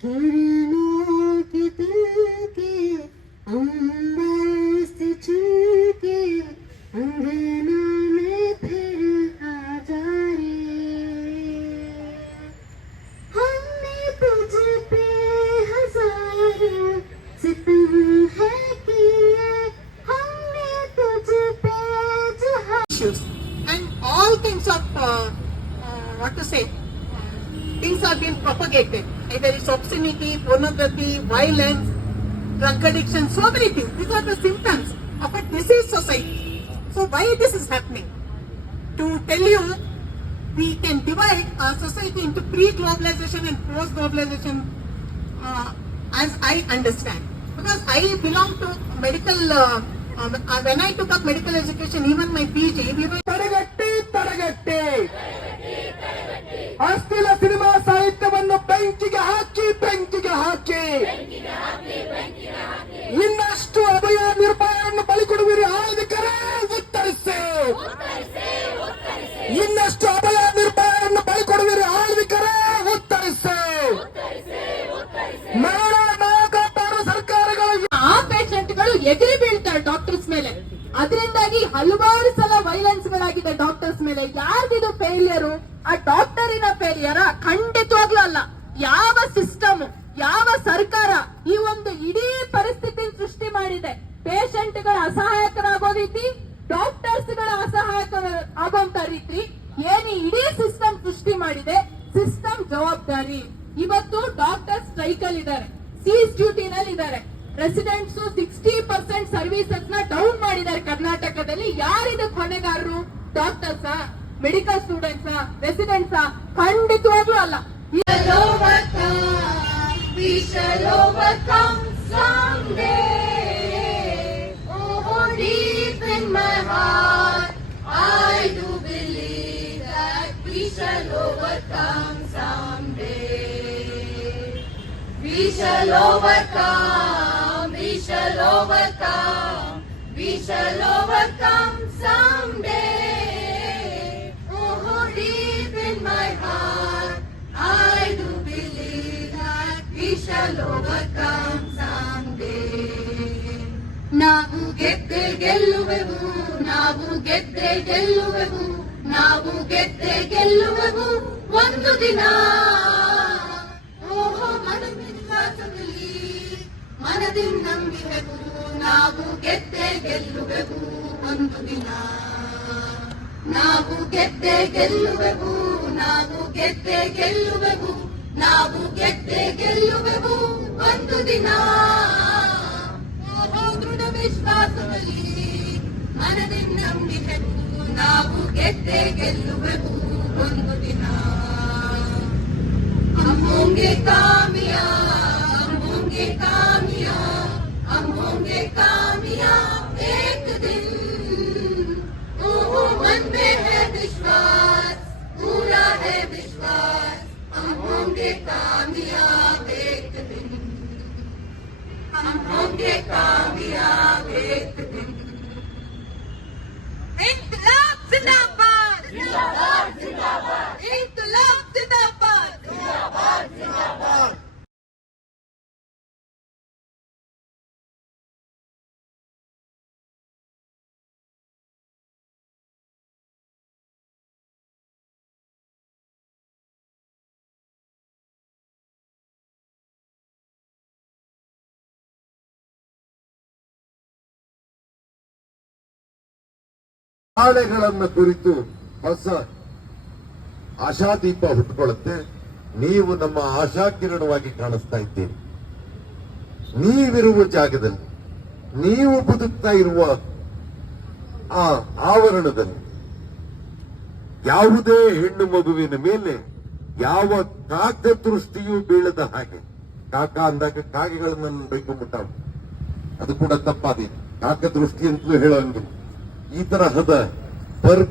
किरणों things have been propagated either it's obscenity, pornography, violence, drug addiction, so many things. These are the symptoms of a diseased society. So why this is happening? To tell you, we can divide our society into pre-globalization and post-globalization uh, as I understand. Because I belong to medical, uh, um, uh, when I took up medical education, even my PG, we were... Taragatti, Taragatti! ಬೆಂಕಿಗೆ ಹಾಕಿ ಬೆಂಕಿಗೆ ಹಾಕಿ. ಇನ್ನಷ್ಟು ಅಭಯ ನಿರ್ಭಯವನ್ನು ಬಲಿ ಕೊಡುವಿರಿ ಆಯೋಧಕರೇ ಉತ್ತರಿಸಿ ಇನ್ನಷ್ಟು ಅಭಯ ನಿರ್ಭಯವನ್ನು ಬಲಿ ಕೊಡುವಿರಿ ಆಯೋಧಕರೇ ಉತ್ತರಿಸಿ ಮರಣ ನಾಯಕರ ಸರ್ಕಾರಗಳು ಆ ಪೇಷಂಟ್ಗಳು ಎದುರಿ ಬೀಳ್ತಾರೆ ಡಾಕ್ಟರ್ಸ್ ಮೇಲೆ. ಅದರಿಂದಾಗಿ ಹಲವಾರು ಸಲ ವೈಲೆನ್ಸ್ ಗಳಾಗಿದೆ ಡಾಕ್ಟರ್ಸ್ ಮೇಲೆ. ಯಾರ್ದಿದು ಫೇಲಿಯರು ಆ ಡಾಕ್ಟರಿನ ಫೇಲಿಯರ ಖಂಡಿತವಾಗ್ಲೂ ಅಲ್ಲ. ಯಾವ ಸಿಸ್ಟಮ್ ಯಾವ ಸರ್ಕಾರ ಈ ಒಂದು ಇಡೀ ಪರಿಸ್ಥಿತಿ ಸೃಷ್ಟಿ ಮಾಡಿದೆ? ಪೇಷಂಟ್ಗಳ ಅಸಹಾಯಕರಾಗೋ ರೀತಿ ಡಾಕ್ಟರ್ಸ್ಗಳ ಅಸಹಾಯಕ ಆಗುವಂತ ರೀತಿ ಏನು ಇಡೀ ಸಿಸ್ಟಮ್ ಸೃಷ್ಟಿ ಮಾಡಿದೆ ಸಿಸ್ಟಮ್ ಜವಾಬ್ದಾರಿ. ಇವತ್ತು ಡಾಕ್ಟರ್ ಸ್ಟ್ರೈಕ್ ಅಲ್ಲಿ ಇದ್ದಾರೆ ಸೀಸ್ ಡ್ಯೂಟಿನಲ್ಲಿ ಇದ್ದಾರೆ ರೆಸಿಡೆಂಟ್ಸ್ ಸಿಕ್ಸ್ಟಿ ಪರ್ಸೆಂಟ್ ಸರ್ವಿಸಸ್ನ ಡೌನ್ ಮಾಡಿದ್ದಾರೆ ಕರ್ನಾಟಕದಲ್ಲಿ. ಯಾರಿದ ಹೊಣೆಗಾರರು ಡಾಕ್ಟರ್ಸ್ ಮೆಡಿಕಲ್ ಸ್ಟೂಡೆಂಟ್ಸ್ ರೆಸಿಡೆಂಟ್ಸ್ ಖಂಡಿತವಾಗ್ಲೂ ಅಲ್ಲ. We shall overcome someday. Oh, deep in my heart, I do believe that we shall overcome someday. We shall overcome, we shall overcome, we shall overcome someday. Shall ನಾವು ಗೆದ್ದೆ ಗೆಲ್ಲುವೆವು, ನಾವು ಗೆದ್ದೆ ಗೆಲ್ಲುವೆವು, ನಾವು ಗೆದ್ದೆ ಗೆಲ್ಲುವೆವು. ಒಂದು ದಿನ. ಓಹೋ ಮನವಿಶ್ವಾಸದಲ್ಲಿ ಮನದಿಂದ ನಂಬಿವೆವು ನಾವು ಗೆದ್ದೆ ಗೆಲ್ಲುವೆವು. ಒಂದು ದಿನ. ನಾವು ಗೆದ್ದೆ ಗೆಲ್ಲುವೆವು, ನಾವು ಗೆದ್ದೆ ಗೆಲ್ಲುವೆವು. ನಾವು ಗೆದ್ದೆ ಗೆಲ್ಲುವೆವು ಒಂದು ದಿನ. ದೃಢ ವಿಶ್ವಾಸದಲ್ಲಿ ಮನದಿಂದ ನಂಬಿದೆವು ನಾವು ಗೆದ್ದೆ ಗೆಲ್ಲುವೆವು ಒಂದು ದಿನ. ಅಮ್ಮಂಗೆ ಕಾಮಿ de caminar. ನಾಳೆಗಳನ್ನ ಕುರಿತು ಹೊಸ ಆಶಾದೀಪ ಹುಟ್ಟುಕೊಳ್ಳುತ್ತೆ. ನೀವು ನಮ್ಮ ಆಶಾಕಿರಣವಾಗಿ ಕಾಣಿಸ್ತಾ ಇದ್ದೀರಿ. ನೀವಿರುವ ಜಾಗದಲ್ಲಿ, ನೀವು ಬದುಕ್ತಾ ಇರುವ ಆ ಆವರಣದಲ್ಲಿ ಯಾವುದೇ ಹೆಣ್ಣು ಮಗುವಿನ ಮೇಲೆ ಯಾವ ಕಾಕ ದೃಷ್ಟಿಯೂ ಬೀಳದ ಹಾಗೆ, ಕಾಕ ಅಂದಾಗ ಕಾಗೆಗಳನ್ನ ಬೈಕೊಂಡ್ಬಿಟ್ಟಾವ ಅದು ಕೂಡ ತಪ್ಪಾದೀನಿ. ಕಾಕ ದೃಷ್ಟಿ ಅಂತಲೂ ಹೇಳಂಗಿಲ್ಲ. ಈ ತರಹದ ಪರ್